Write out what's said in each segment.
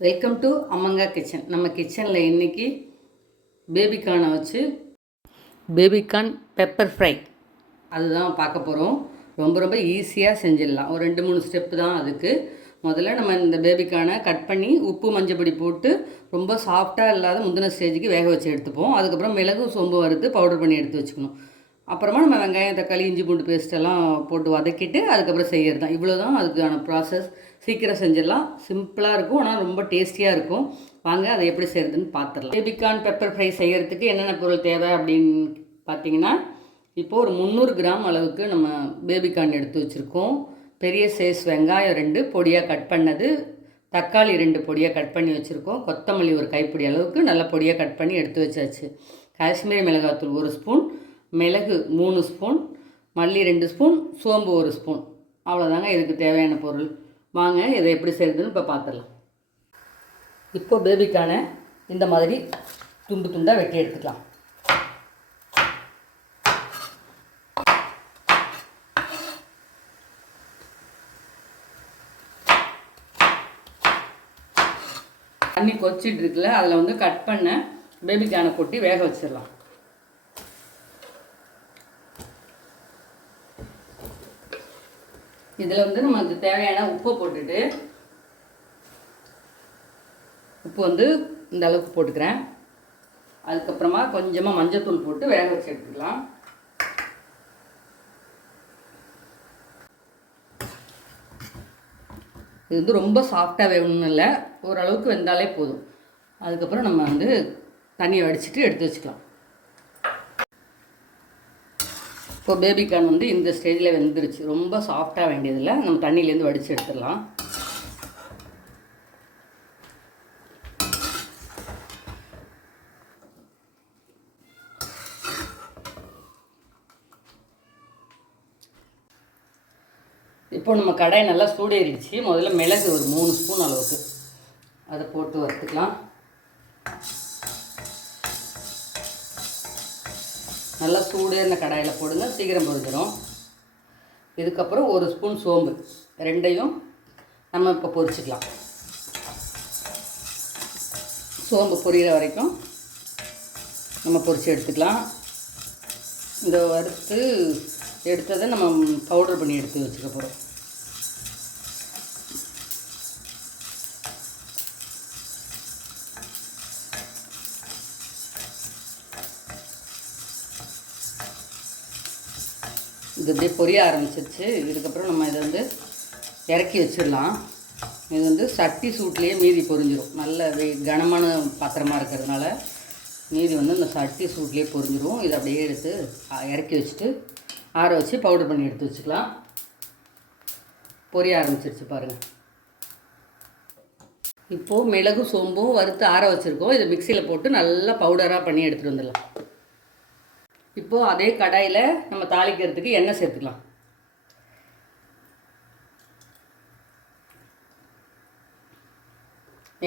Welcome to அம்மங்கா kitchen நம்ம கிச்சனில் இன்றைக்கி பேபிகார்னை வச்சு பேபிகார்ன் பெப்பர் ஃப்ரை அதுதான் பார்க்க போகிறோம் ரொம்ப ரொம்ப ஈஸியாக செஞ்சிடலாம். ஒரு ரெண்டு மூணு ஸ்டெப்பு தான் அதுக்கு. முதல்ல நம்ம இந்த பேபிக்கானை கட் பண்ணி உப்பு மஞ்சப்பொடி போட்டு ரொம்ப சாஃப்டாக இல்லாத முந்தின ஸ்டேஜுக்கு வேக வச்சு எடுத்துப்போம். அதுக்கப்புறம் மிளகு சோம்பு வறுத்து பவுடர் பண்ணி எடுத்து வச்சுக்கணும். அப்புறமா நம்ம வெங்காயம் தக்காளி இஞ்சி பூண்டு பேஸ்ட் எல்லாம் போட்டு வதக்கிட்டு அதுக்கப்புறம் செய்கிறது தான் இவ்வளோ தான் அதுக்கான ப்ராசஸ் சீக்கிரம் செஞ்சிடலாம். சிம்பிளாக இருக்கும். ஆனால் ரொம்ப டேஸ்டியாக இருக்கும். வாங்க அதை எப்படி செய்கிறதுன்னு பார்த்துடலாம் பேபிகார்ன் பெப்பர் ஃப்ரை செய்கிறதுக்கு என்னென்ன பொருள் தேவை அப்படின்னு பார்த்தீங்கன்னா இப்போது ஒரு முந்நூறு கிராம் அளவுக்கு நம்ம பேபிகார்ன் எடுத்து வச்சுருக்கோம். பெரிய சைஸ் வெங்காயம் ரெண்டு பொடியாக கட் பண்ணது. தக்காளி ரெண்டு பொடியாக கட் பண்ணி வச்சுருக்கோம். கொத்தமல்லி ஒரு கைப்பிடி அளவுக்கு நல்ல பொடியாக கட் பண்ணி எடுத்து வச்சாச்சு. காஷ்மீரி மிளகாத்தூள் ஒரு ஸ்பூன். மிளகு மூணு ஸ்பூன். மல்லி ரெண்டு ஸ்பூன். சோம்பு ஒரு ஸ்பூன். அவ்வளோதாங்க இதுக்கு தேவையான பொருள். வாங்க இதை எப்படி செய்கிறதுன்னு இப்போ பார்த்துடலாம் இப்போது பேபிக்கான இந்த மாதிரி துண்டு துண்டாக வெட்டி எடுத்துக்கலாம். தண்ணி கொச்சிட்டு இருக்குல்ல அதில் வந்து கட் பண்ண பேபிக்கானை கொட்டி வேக வச்சிடலாம். இதில் வந்து நம்ம அது தேவையான உப்பை போட்டுட்டு உப்பு வந்து இந்த அளவுக்கு போட்டுக்கிறேன். அதுக்கப்புறமா கொஞ்சமாக மஞ்சத்தூள் போட்டு வேக வச்சு எடுத்துக்கலாம். இது வந்து ரொம்ப சாஃப்டாக வேகணும்னு இல்லை. ஓரளவுக்கு வெந்தாலே போதும். அதுக்கப்புறம் நம்ம வந்து தண்ணியை வடிச்சிட்டு எடுத்து வச்சுக்கலாம். ஸோ பேபி கான் வந்து இந்த ஸ்டேஜில் வெந்துருச்சு. ரொம்ப சாஃப்டாக வேண்டியதில்லை. நம்ம தண்ணியிலேருந்து வடித்து எடுத்துடலாம். இப்போ நம்ம கடாய் நல்லா சூடேறிடுச்சு. முதல்ல மிளகு ஒரு மூணு ஸ்பூன் அளவுக்கு. அதை போட்டு வறுத்துக்கலாம். நல்லா சூடேறின கடாயில் போடுங்க சீக்கிரம் பொரிஞ்சிடும் இதுக்கப்புறம் ஒரு ஸ்பூன் சோம்பு ரெண்டையும் நம்ம இப்போ பொரிச்சிக்கலாம். சோம்பு பொரியிற வரைக்கும் நம்ம பொரிச்சு எடுத்துக்கலாம். இந்த வறுத்து எடுத்ததை நம்ம பவுடர் பண்ணி எடுத்து வச்சுக்க போகிறோம் இது அப்படியே பொரிய ஆரம்பிச்சிருச்சு. இதுக்கப்புறம் நம்ம இதை வந்து இறக்கி வச்சிடலாம். இது வந்து சட்டி சூட்லேயே மீதி பொரிஞ்சிரும். நல்ல வெ- கனமான பாத்திரமாக இருக்கிறதுனால மீதி வந்து இந்த சட்டி சூட்லேயே பொரிஞ்சிரும். இதை அப்படியே எடுத்து இறக்கி வச்சுட்டு ஆற வச்சு பவுடர் பண்ணி எடுத்து வச்சுக்கலாம். பொரிய ஆரம்பிச்சிருச்சு பாருங்கள் இப்போது மிளகு சோம்பும் வறுத்து ஆற வச்சுருக்கோம். இதை மிக்சியில் போட்டு நல்லா பவுடராக பண்ணி எடுத்துகிட்டு வந்துடலாம். இப்போது அதே கடாயில் நம்ம தாளிக்கிறதுக்கு எண்ணெய் சேர்த்துக்கலாம்.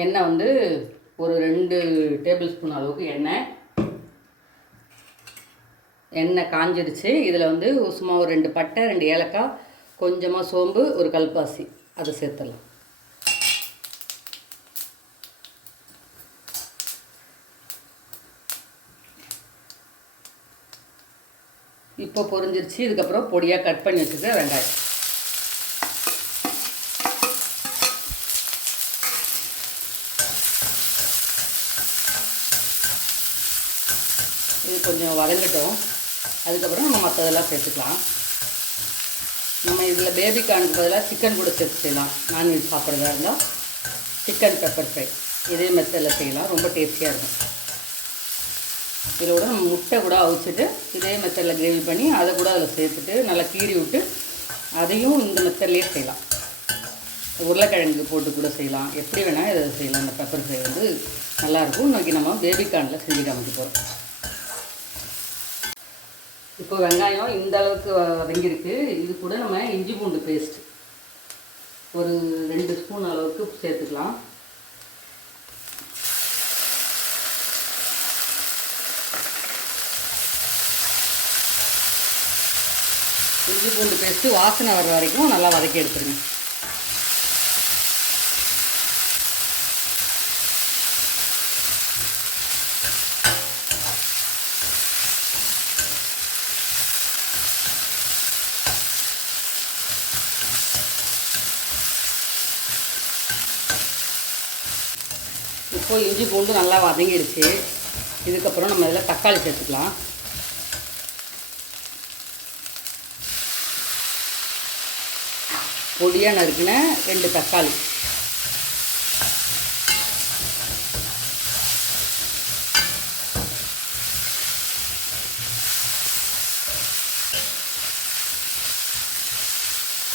எண்ணெய் வந்து ஒரு ரெண்டு டேபிள் ஸ்பூன் அளவுக்கு எண்ணெய். எண்ணெய் காஞ்சிடுச்சு. இதில் வந்து சும்மா ஒரு ரெண்டு பட்டை ரெண்டு ஏலக்காய் கொஞ்சமாக சோம்பு ஒரு கல்பாசி. அதை சேர்த்துடலாம். இப்போ பொரிஞ்சிருச்சு. இதுக்கப்புறம் பொடியாக கட் பண்ணி வச்சுருக்க வெங்காயம். இது கொஞ்சம் வதங்கட்டும். அதுக்கப்புறம் நம்ம மற்றதெல்லாம் சேர்த்துக்கலாம். நம்ம இதில் பேபி கார்னுக்கு பதிலாக சிக்கன் கூட சேர்த்து செய்யலாம். நான்வெஜ் சாப்பிட்றதா இருந்தால் சிக்கன் பெப்பர் ஃப்ரை இதே மெத்தடில் செய்யலாம். ரொம்ப டேஸ்டியாக இருக்கும். இதோட நம்ம முட்டை கூட அவிச்சிட்டு இதே மெத்தடில் கிரேவி பண்ணி அதை கூட அதில் சேர்த்துட்டு நல்லா கீறி விட்டு அதையும் இந்த மெத்தட்லேயே செய்யலாம். உருளைக்கிழங்கு போட்டு கூட செய்யலாம். எப்படி வேணால் இதை செய்யலாம். இந்த பெப்பர் ஃப்ரை வந்து நல்லாயிருக்கும் இன்றைக்கி நம்ம பேபி கார்னில் செஞ்சு காமிக்க போகிறோம் இப்போ வெங்காயம் இந்த அளவுக்கு வதங்கியிருக்கு இது கூட நம்ம இஞ்சி பூண்டு பேஸ்ட் ஒரு ரெண்டு ஸ்பூன் அளவுக்கு சேர்த்துக்கலாம். இஞ்சி பூண்டு பேஸ்ட்டு வாசனை வர வரைக்கும் நல்லா வதக்கி எடுத்துருங்க. இப்போது இஞ்சி பூண்டு நல்லா வதங்கிடுச்சு. இதுக்கப்புறம் நம்ம இதில் தக்காளி சேர்த்துக்கலாம். பொடியாக நறுக்கின ரெண்டு தக்காளி.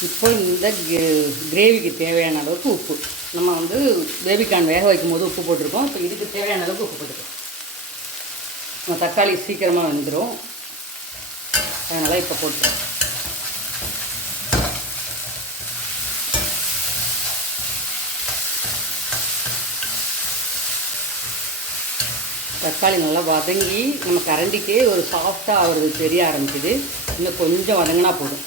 இப்போ இந்த கிரேவிக்கு தேவையான அளவுக்கு உப்பு. நம்ம வந்து பேபிக்கான் வேக வைக்கும் போது உப்பு போட்டிருக்கோம். இப்போ இதுக்கு தேவையான அளவுக்கு உப்பு போட்டுருக்கோம் நம்ம தக்காளி சீக்கிரமாக வந்துடும் அதனால் இப்போ போட்டுருக்கோம் தக்காளி நல்லா வதங்கி நம்ம கரண்டிக்கே ஒரு சாஃப்டாக ஆகிறது தெரிய ஆரம்பிக்குது. இன்னும் கொஞ்சம் வதங்கினா போதும்.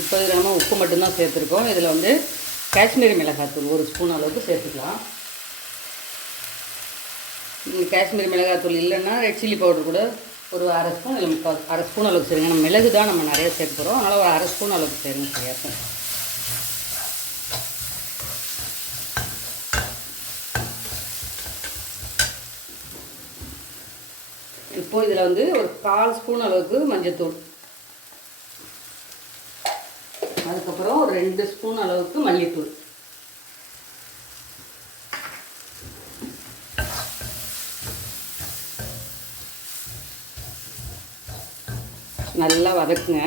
இப்போ இதில் நம்ம உப்பு மட்டும்தான் சேர்த்துருக்கோம். இதில் வந்து காஷ்மீரி மிளகாத்தூள் ஒரு ஸ்பூன் அளவுக்கு சேர்த்துக்கலாம். காஷ்மீரி மிளகாத்தூள் இல்லைன்னா ரெட் சில்லி பவுடர் கூட ஒரு அரை ஸ்பூன் இல்லை முக்கால் அரை ஸ்பூன் அளவுக்கு சேருங்க நம்ம மிளகு தான் நம்ம நிறைய சேர்க்க போகிறோம் அதனால் ஒரு அரை ஸ்பூன் அளவுக்கு சேருங்க சரியாக இப்போ இதில் வந்து ஒரு கால் ஸ்பூன் அளவுக்கு மஞ்சத்தூள். அதுக்கப்புறம் ஒரு ரெண்டு ஸ்பூன் அளவுக்கு மல்லித்தூள். நல்லா வதக்குங்க.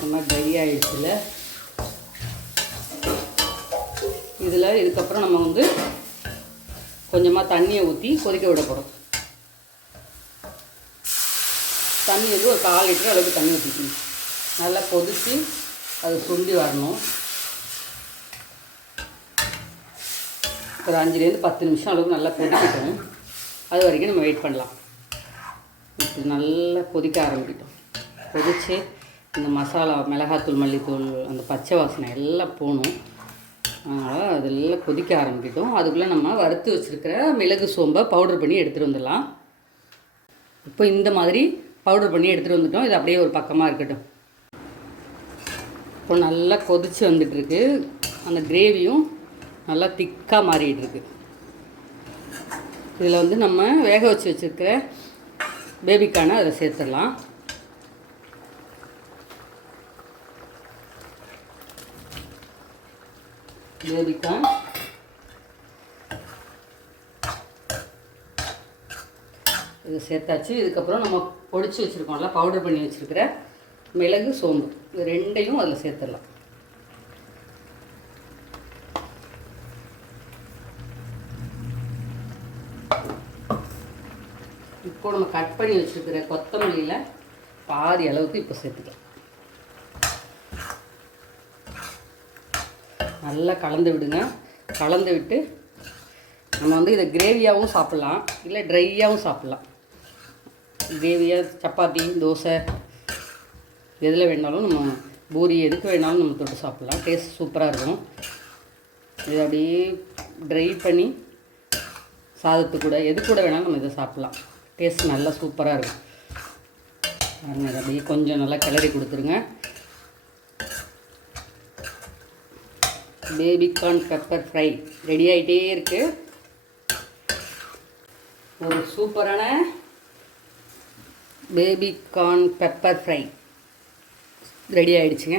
ரொம்ப ட்ரை ஆகிடுச்சுல இதில் இதுக்கப்புறம் நம்ம வந்து கொஞ்சமாக தண்ணியை ஊற்றி கொதிக்க விட போகிறோம் தண்ணி வந்து ஒரு கால் லிட்டர் அளவுக்கு தண்ணி ஊற்றிக்கணும் நல்லா கொதித்து அது சுண்டி வரணும். ஒரு அஞ்சுலேருந்து பத்து நிமிஷம் அளவுக்கு நல்லா கொதிக்கட்டும். அது வரைக்கும் நம்ம வெயிட் பண்ணலாம். இப்போ நல்லா கொதிக்க ஆரம்பிக்கிட்டோம் கொதித்து இந்த மசாலா மிளகாத்தூள் மல்லித்தூள் அந்த பச்சை வாசனை எல்லாம் போகணும். அதனால் அதெல்லாம் கொதிக்க ஆரம்பிக்கிட்டோம் அதுக்குள்ளே நம்ம வறுத்து வச்சுருக்கிற மிளகு சோம்பை பவுடர் பண்ணி எடுத்துகிட்டு வந்துடலாம். இப்போ இந்த மாதிரி பவுடர் பண்ணி எடுத்துகிட்டு வந்துட்டோம். இது அப்படியே ஒரு பக்கமாக இருக்கட்டும். இப்போ நல்லா கொதித்து வந்துட்டுருக்கு. அந்த கிரேவியும் நல்லா திக்காக மாறிட்டுருக்கு. இதில் வந்து நம்ம வேக வச்சு வச்சுருக்கிற பேபிக்கான அதை சேர்த்துடலாம். பேபிக்கான் இது சேர்த்தாச்சு. இதுக்கப்புறம் நம்ம பொடிச்சு வச்சுருக்கோம்ல பவுடர் பண்ணி வச்சுருக்கிற மிளகு சோம்பு. இது ரெண்டையும் அதில் சேர்த்துடலாம். இப்போ நம்ம கட் பண்ணி வச்சுருக்கிற கொத்தமல்லியில் பாதி அளவுக்கு இப்போ சேர்த்துக்கலாம். நல்லா கலந்து விடுங்க. கலந்து விட்டு நம்ம வந்து இதை கிரேவியாகவும் சாப்பிட்லாம். இல்லை ட்ரையாகவும் சாப்பிட்லாம். கிரேவியாக சப்பாத்தி தோசை எதில் வேணாலும் நம்ம பூரி எதுக்கு வேணாலும் நம்ம தொட்டு சாப்பிட்லாம். டேஸ்ட் சூப்பராக இருக்கும். இதை அப்படியே ட்ரை பண்ணி சாதத்து கூட எது கூட வேணாலும் நம்ம இதை சாப்பிட்லாம். டேஸ்ட் நல்லா சூப்பராக இருக்கும். பாருங்க இதை அப்படியே கொஞ்சம் நல்லா கிளறி கொடுத்துருங்க. பேபிகார்ன் பெப்பர் ஃப்ரை ரெடி ஆகிட்டே இருக்குது ஒரு சூப்பரான baby corn pepper fry ready ஆகிடுச்சுங்க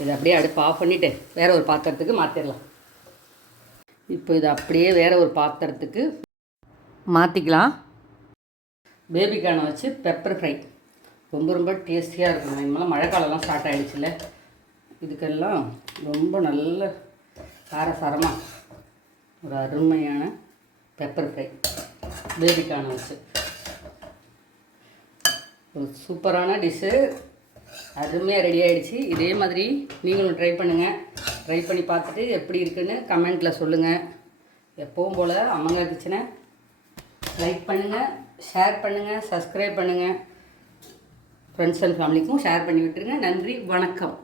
இதை அப்படியே அடுப்பு ஆஃப் பண்ணிவிட்டு வேறு ஒரு பாத்திரத்துக்கு மாற்றிடலாம் இப்போ இதை அப்படியே வேறு ஒரு பாத்திரத்துக்கு மாற்றிக்கலாம் பேபிக்கான வச்சு பெப்பர் ஃப்ரை ரொம்ப ரொம்ப டேஸ்டியாக இருக்கும். இனிமேல் மழைக்காலம்லாம் ஸ்டார்ட் ஆகிடுச்சுல்ல இதுக்கெல்லாம் ரொம்ப நல்ல காரசாரமாக ஒரு அருமையான பெப்பர் ஃப்ரை பேபிக்கான வச்சு. ஒரு சூப்பரான டிஷ்ஷு அருமையாக ரெடி ஆகிடுச்சு இதே மாதிரி நீங்களும் ட்ரை பண்ணுங்கள் ட்ரை பண்ணி பார்த்துட்டு எப்படி இருக்குன்னு கமெண்ட்டில் சொல்லுங்கள் எப்பவும் போல் அம்மங்கா கிச்சனை லைக் பண்ணுங்கள் ஷேர் பண்ணுங்கள் சப்ஸ்கிரைப் பண்ணுங்கள் ஃப்ரெண்ட்ஸ் அண்ட் ஃபேமிலிக்கும் ஷேர் பண்ணி விட்டுருங்க. நன்றி வணக்கம்.